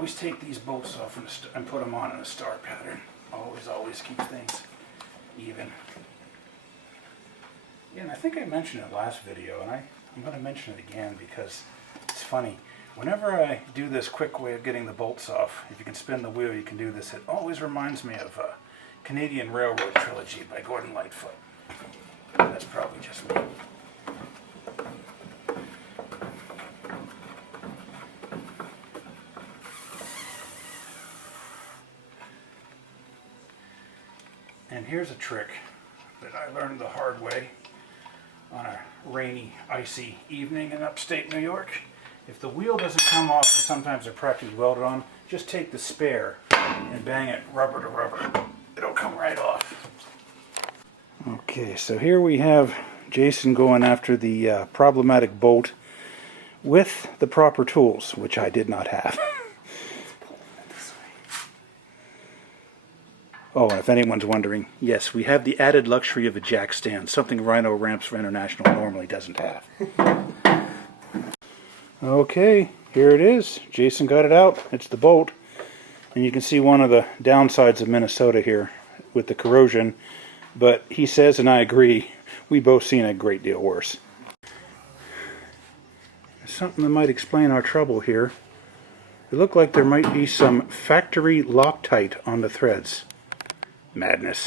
always take these bolts off and put them on in a star pattern. Always keeps things even. Yeah, and I think I mentioned it last video, and I'm going to mention it again because it's funny. Whenever I do this quick way of getting the bolts off, if you can spin the wheel, you can do this. It always reminds me of Canadian Railroad Trilogy by Gordon Lightfoot. That's probably just me. And here's a trick that I learned the hard way on a rainy, icy evening in upstate New York. If the wheel doesn't come off, and sometimes they're practically welded on, just take the spare and bang it rubber to rubber. It'll come right off. Okay, so here we have Jason going after the problematic bolt with the proper tools, which I did not have. Oh, and if anyone's wondering, yes, we have the added luxury of a jack stand, something Rhino Ramps for International normally doesn't have. Okay, here it is. Jason got it out. It's the bolt. And you can see one of the downsides of Minnesota here with the corrosion. But he says, and I agree, we both seen a great deal worse. Something that might explain our trouble here. It looked like there might be some factory Loctite on the threads. Madness.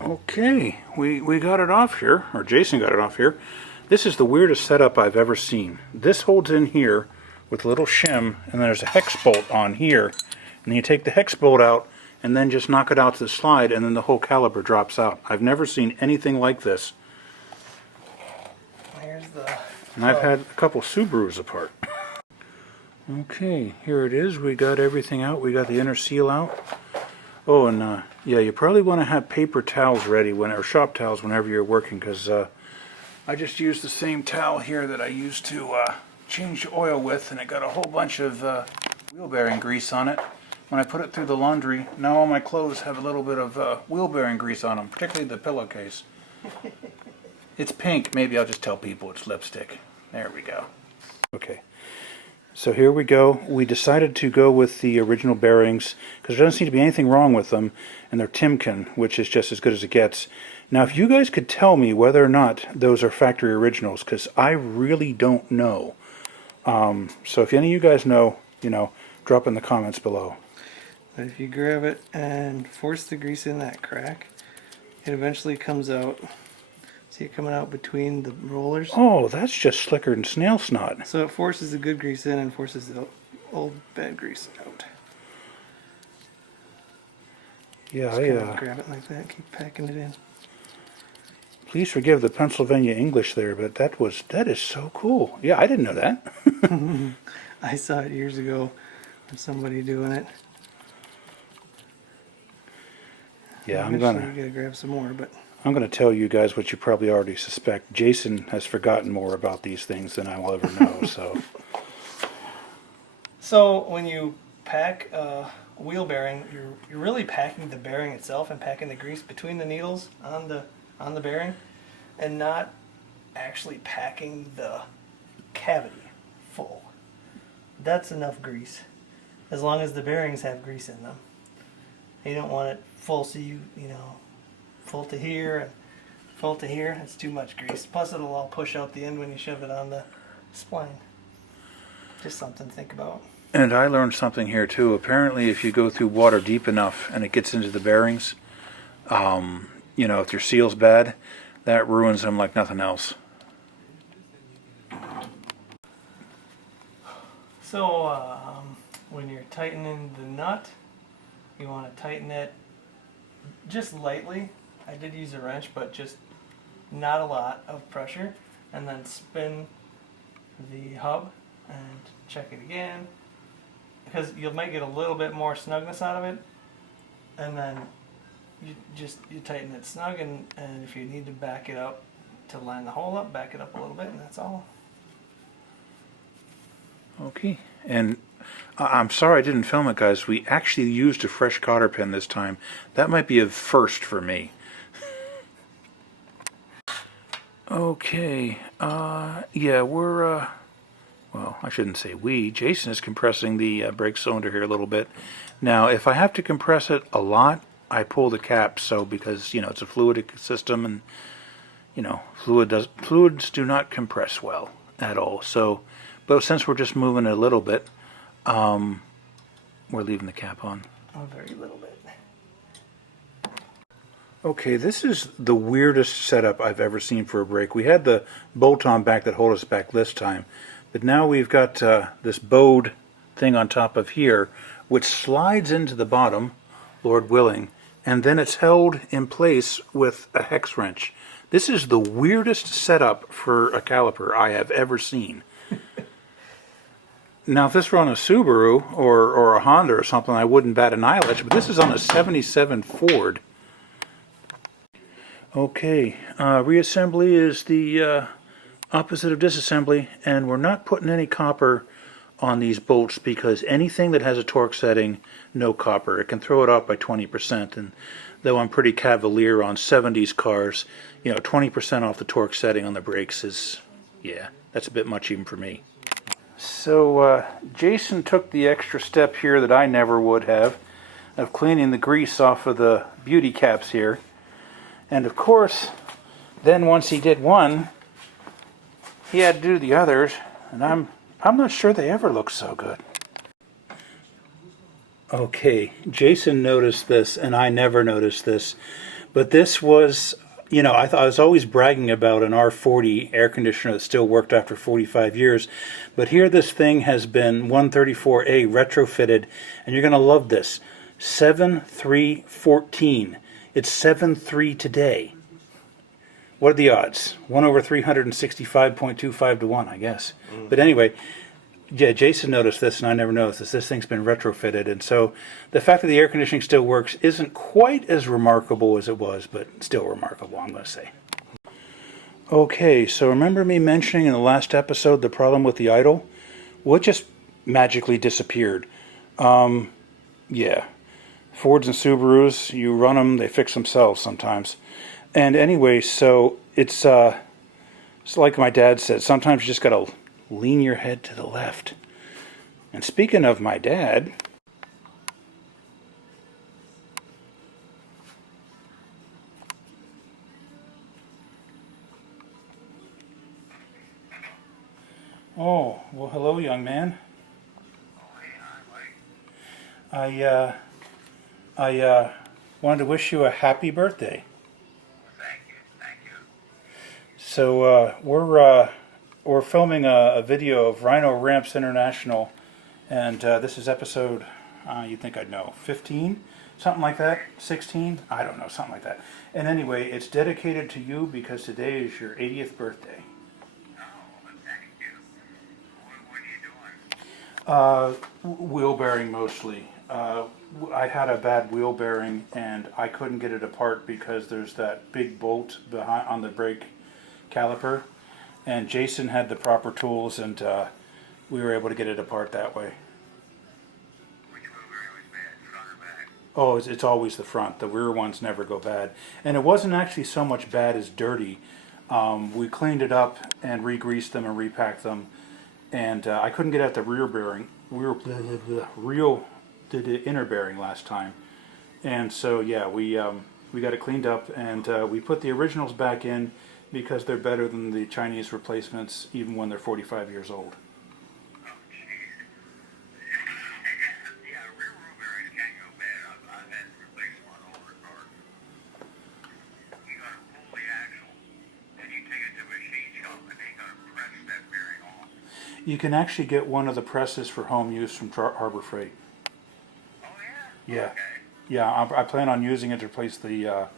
Okay, we got it off here, or Jason got it off here. This is the weirdest setup I've ever seen. This holds in here with a little shim, and there's a hex bolt on here. And then you take the hex bolt out, and then just knock it out to the slide, and then the whole caliper drops out. I've never seen anything like this. Here's the... And I've had a couple Subarus apart. Okay, here it is. We got everything out. We got the inner seal out. Oh, and yeah, you probably want to have paper towels ready, or shop towels whenever you're working, because I just used the same towel here that I used to change oil with, and it got a whole bunch of wheel bearing grease on it. When I put it through the laundry, now all my clothes have a little bit of wheel bearing grease on them, particularly the pillowcase. It's pink. Maybe I'll just tell people it's lipstick. There we go. Okay. So here we go. We decided to go with the original bearings because there doesn't seem to be anything wrong with them, and they're Timken, which is just as good as it gets. Now, if you guys could tell me whether or not those are factory originals, because I really don't know. So if any of you guys know, drop in the comments below. But if you grab it and force the grease in that crack, it eventually comes out. See it coming out between the rollers? Oh, that's just slicker than snail snot. So it forces the good grease in and forces the old bad grease out. Yeah, Just grab it like that, keep packing it in. Please forgive the Pennsylvania English there, but that is so cool. Yeah, I didn't know that. I saw it years ago from somebody doing it. Yeah, You gotta grab some more, but I'm gonna tell you guys what you probably already suspect. Jason has forgotten more about these things than I will ever know. So when you pack a wheel bearing, you're really packing the bearing itself and packing the grease between the needles on the bearing, and not actually packing the cavity full. That's enough grease, as long as the bearings have grease in them. You don't want it full, so full to here and full to here. That's too much grease. Plus, it'll all push out the end when you shove it on the spline. Just something to think about. And I learned something here too. Apparently, if you go through water deep enough and it gets into the bearings, if your seal's bad, that ruins them like nothing else. So when you're tightening the nut, you want to tighten it just lightly. I did use a wrench, but just not a lot of pressure, and then spin the hub and check it again, because you might get a little bit more snugness out of it, and then you tighten it snug, and if you need to back it up to line the hole up, back it up a little bit, and that's all. Okay, and I'm sorry I didn't film it, guys. We actually used a fresh cotter pin this time. That might be a first for me. Okay, yeah, we're well, I shouldn't say we, Jason is compressing the brake cylinder here a little bit. Now, if I have to compress it a lot, I pull the cap, so because, you know, it's a fluidic system and, you know, fluids do not compress well at all. So, but since we're just moving a little bit, we're leaving the cap on. A very little bit. Okay, this is the weirdest setup I've ever seen for a brake. We had the bolt-on back that hold us back this time, but now we've got this bowed thing on top of here, which slides into the bottom, Lord willing, and then it's held in place with a hex wrench. This is the weirdest setup for a caliper I have ever seen. Now, if this were on a Subaru or a Honda or something, I wouldn't bat an eyelash, but this is on a 77 Ford. Okay, reassembly is the opposite of disassembly, and we're not putting any copper on these bolts because anything that has a torque setting, no copper. It can throw it off by 20%, and though I'm pretty cavalier on 70s cars, you know, 20% off the torque setting on the brakes is, yeah, that's a bit much even for me. So Jason took the extra step here that I never would have, of cleaning the grease off of the beauty caps here. And of course, then once he did one, he had to do the others, and I'm not sure they ever look so good. Okay, Jason noticed this, and I never noticed this, but this was, you know, I was always bragging about an R40 air conditioner that still worked after 45 years, but here this thing has been 134A retrofitted, and you're going to love this. 7.314. It's 7.3 today. What are the odds? 1 over 365.25 to 1, I guess. But anyway, yeah, Jason noticed this, and I never noticed this. This thing's been retrofitted, and so the fact that the air conditioning still works isn't quite as remarkable as it was, but still remarkable, I'm going to say. Okay, so remember me mentioning in the last episode the problem with the idle? Well, it just magically disappeared. Yeah. Fords and Subarus, you run them, they fix themselves sometimes. And anyway, so it's like my dad said, sometimes you just got to lean your head to the left. And speaking of my dad, oh, well, hello, young man. I wanted to wish you a happy birthday. Thank you. So we're filming a video of Rhino Ramps International, and this is episode, you'd think I'd know, 15? Something like that? 16? I don't know, something like that. And anyway, it's dedicated to you because today is your 80th birthday. Oh, thank you. What are you doing? Wheel bearing mostly. I had a bad wheel bearing and I couldn't get it apart because there's that big bolt behind on the brake caliper, and Jason had the proper tools, and we were able to get it apart that way. Which wheel bearing was bad, front or back? Oh, it's always the front. The rear ones never go bad. And it wasn't actually so much bad as dirty. We cleaned it up and re-greased them and repacked them, and I couldn't get at the rear bearing. The inner bearing last time, and so yeah, we got it cleaned up, and we put the originals back in because they're better than the Chinese replacements, even when they're 45 years old. Oh, jeez. Yeah, rear wheel bearings can go bad. I've had to replace one older car. You gotta pull the axle, and you take it to a machine shop, and they gotta press that bearing off. You can actually get one of the presses for home use from Harbor Freight. Oh, yeah? Yeah. Okay. Yeah, I plan on using it to replace the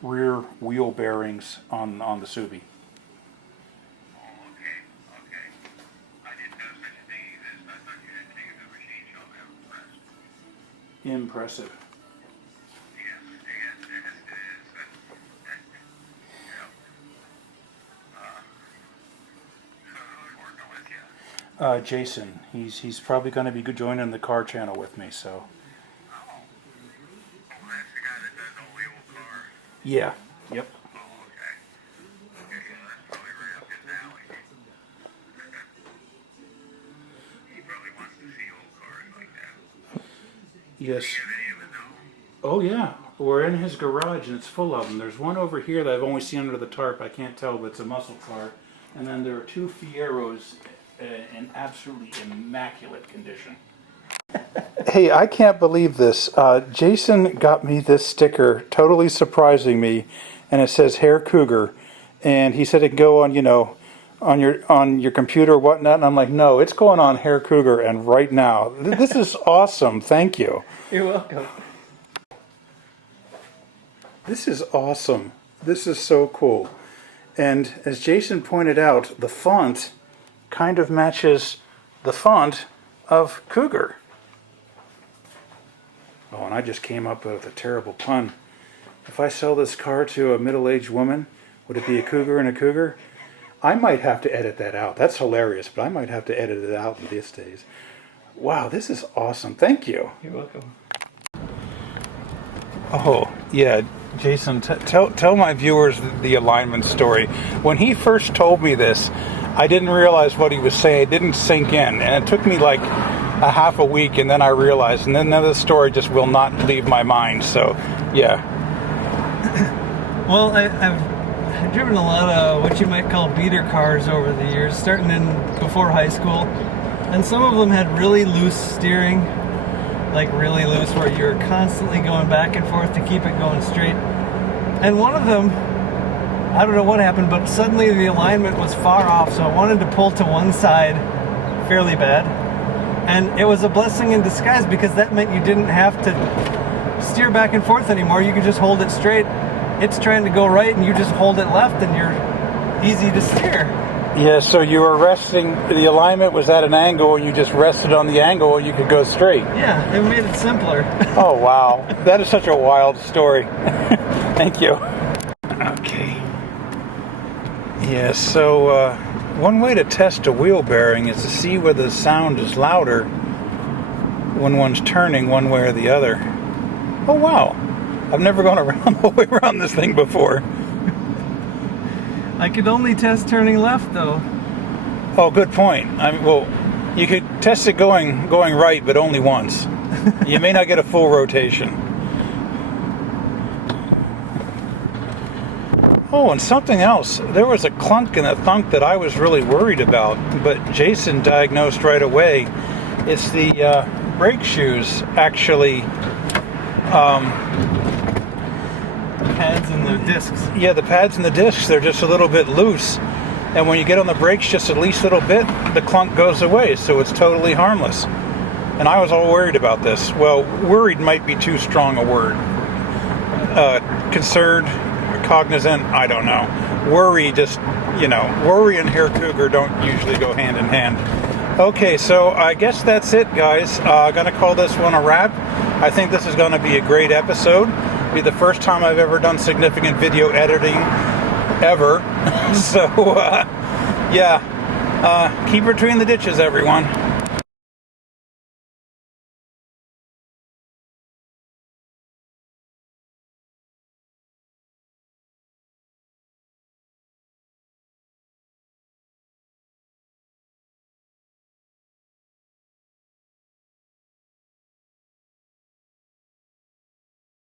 rear wheel bearings on the Subi. Oh, okay. I didn't know such a thing existed. I thought you had to take it to a machine shop and have it pressed. Impressive. Yes, it is. Yeah. So who's working with you? Jason, he's probably going to be joining the car channel with me, so. Oh, that's the guy that does all the old cars. Yeah. Yep. Oh, okay. Okay, yeah, that's probably right up his alley. Yes. Do you have any of it now? Oh yeah. We're in his garage and it's full of them. There's one over here that I've only seen under the tarp. I can't tell, but it's a muscle car. And then there are two Fieros in absolutely immaculate condition. Hey, I can't believe this. Jason got me this sticker, totally surprising me, and it says Hair Cougar, and he said it can go on, on your computer or whatnot, and I'm like, no, it's going on Hair Cougar, and right now. This is awesome. Thank you. You're welcome. This is awesome. This is so cool. And as Jason pointed out, the font kind of matches the font of Cougar. Oh, and I just came up with a terrible pun. If I sell this car to a middle-aged woman, would it be a cougar and a cougar? I might have to edit that out. That's hilarious, but I might have to edit it out in these days. Wow, this is awesome. Thank you. You're welcome. Oh, yeah. Jason, tell my viewers the alignment story. When he first told me this, I didn't realize what he was saying. It didn't sink in, and it took me like a half a week, and then I realized, and then the story just will not leave my mind. So, yeah. Well, I've driven a lot of what you might call beater cars over the years, starting in before high school, and some of them had really loose steering, like really loose, where you're constantly going back and forth to keep it going straight. And one of them, I don't know what happened, but suddenly the alignment was far off, so I wanted to pull to one side fairly bad. And it was a blessing in disguise, because that meant you didn't have to steer back and forth anymore. You could just hold it straight. It's trying to go right, and you just hold it left, and you're easy to steer. Yeah, so you were resting, the alignment was at an angle, and you just rested on the angle, and you could go straight. Yeah, it made it simpler. Oh, wow. That is such a wild story. Thank you. Okay. Yeah, so one way to test a wheel bearing is to see whether the sound is louder when one's turning one way or the other. Oh, wow. I've never gone around the way around this thing before. I could only test turning left, though. Oh, good point. I mean, well, you could test it going right, but only once. You may not get a full rotation. Oh, and something else. There was a clunk and a thunk that I was really worried about, but Jason diagnosed right away. It's the brake shoes, actually. Pads and the discs. Yeah, the pads and the discs, they're just a little bit loose. And when you get on the brakes just at least a little bit, the clunk goes away, so it's totally harmless. And I was all worried about this. Well, worried might be too strong a word. Concerned, cognizant, I don't know. Worry just, worry and Hair Cougar don't usually go hand in hand. Okay, so I guess that's it, guys. I'm going to call this one a wrap. I think this is going to be a great episode. It'll be the first time I've ever done significant video editing ever. So, yeah. Keep between the ditches, everyone.